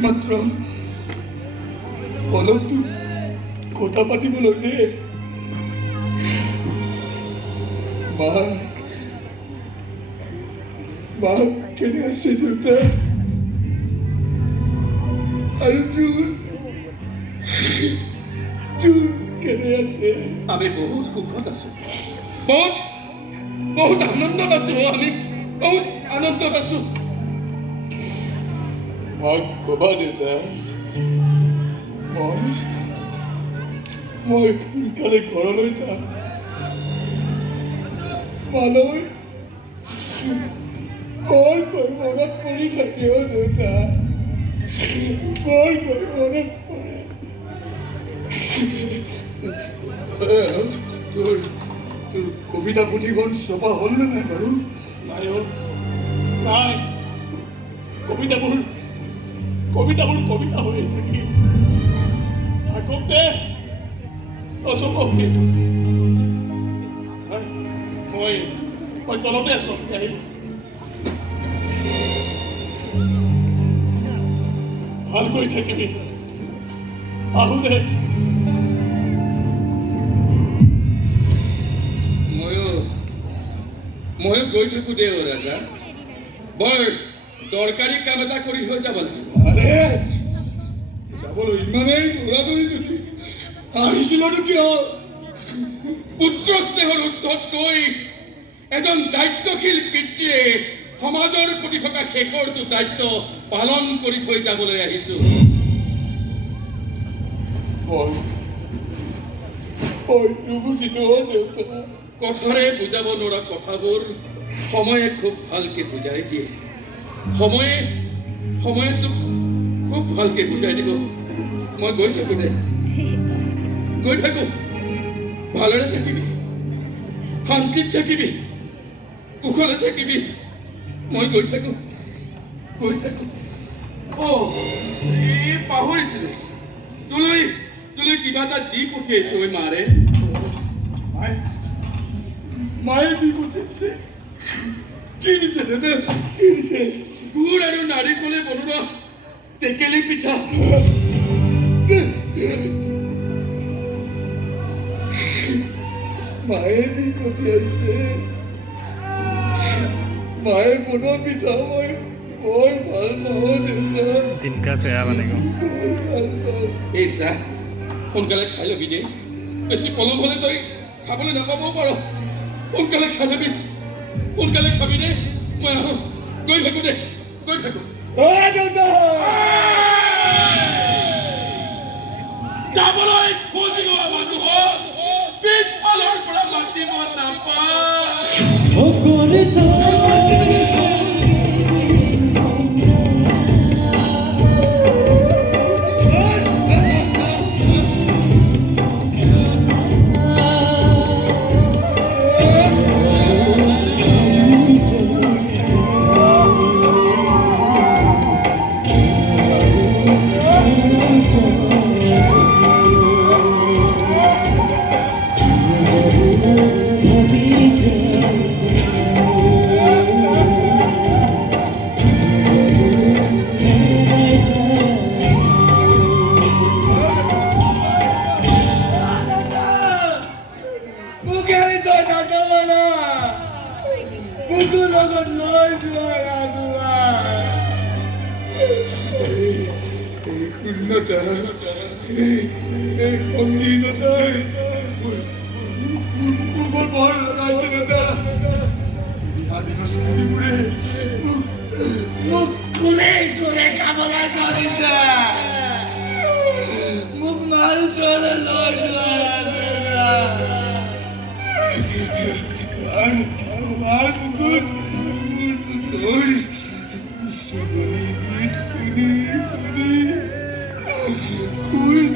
মাত্ৰ অলপতো কথা পাতিবলৈ দে মা কেনে আছে দেউতা আৰু জুন কেনে আছে আমি বহুত সুখত আছো বহুত আনন্দত আছো আমি বহুত আনন্দত আছো মাক কবা দেউতা মই সোনকালে ঘৰলৈ যাম মালৈ বৰকৈ মনত পৰি থাকে দেউতা বৰকৈ মনত পৰে তোৰ কবিতা পুথিখন ছপা হ'ল নে নাই বাৰু নাই কবিতাবোৰ কবিতা হৈ থাকে থাকক দে অচপক মই তলতে আছো আহিব ভালকৈ থাকিবি আহো দে ময়ো গৈ থাকো দে ৰাজা বৰ দৰকাৰী কাম এটা কৰি হৈ যাব লাগিব আৰে যাবলৈ ইমানেই দৌৰাদৌৰি যদি আহিছিলনো কিয় পুত্ৰ স্নেহৰ উদ্ধত গৈ এজন দায়িত্বশীল পিতৃয়ে সমাজৰ প্ৰতি থকা শেষৰটো দায়িত্ব পালন কৰি থৈ যাবলৈ আহিছো কথাৰে বুজাব নোৱাৰা কথাবোৰ সময়ে খুব ভালকে বুজাই দিয়ে সময়ে তোক খুব ভালকে বুজাই দিব মই গৈ থাকো দে গৈ থাকো ভালৰে থাকিবি শান্তিত থাকিবি কুশলে থাকিবি মই গৈ থাকো এই পাহৰিছিলো তোলৈ কিবা এটা দি পঠিয়াইছো ঐ মাৰে মায়ে দি পঠিয়াইছে কি দিছে দাদা কি দিছে গুড় আৰু নাৰিকলে বনোৱা টেকেলি পিঠা মায়ে দি পঠিয়াইছে মায়ে বনোৱা পিঠা মই বৰ ভাল পাওঁ দেউতা তিনকা চেয়া মানে এই চাহ সোনকালে খাই ল'বি দেই বেছি পলম হ'লে তই খাবলৈ নাপাবও পাৰ সোনকালে খাই ল'বি সোনকালে খাবি দেই মই আহোঁ গৈ থাকো দে গৈ থাকো দেউতা যাবলৈ খোজি লোৱা মানুহক পিছফালৰ পৰা মাতিব নাপায়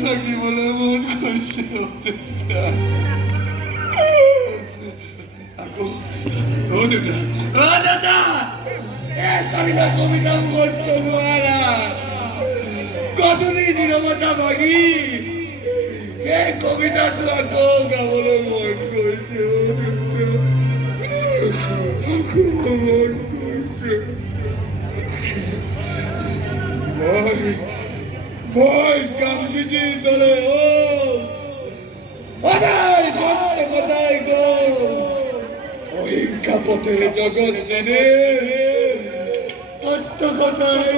থাকিবলৈ মন গৈছে আকৌ দেউতা চাৰিটা কবিতা মুখস্থ নোৱাৰা গধূলি নীৰৱতা ভাগি এই কবিতাটো আকৌ গাবলৈ মন গৈছে মন গৈছে মই গান্ধীজিৰ দৰে সদায় সত্য কথাই কওঁ অহিংসা পথেৰে জগত যেনে সত্য কথাই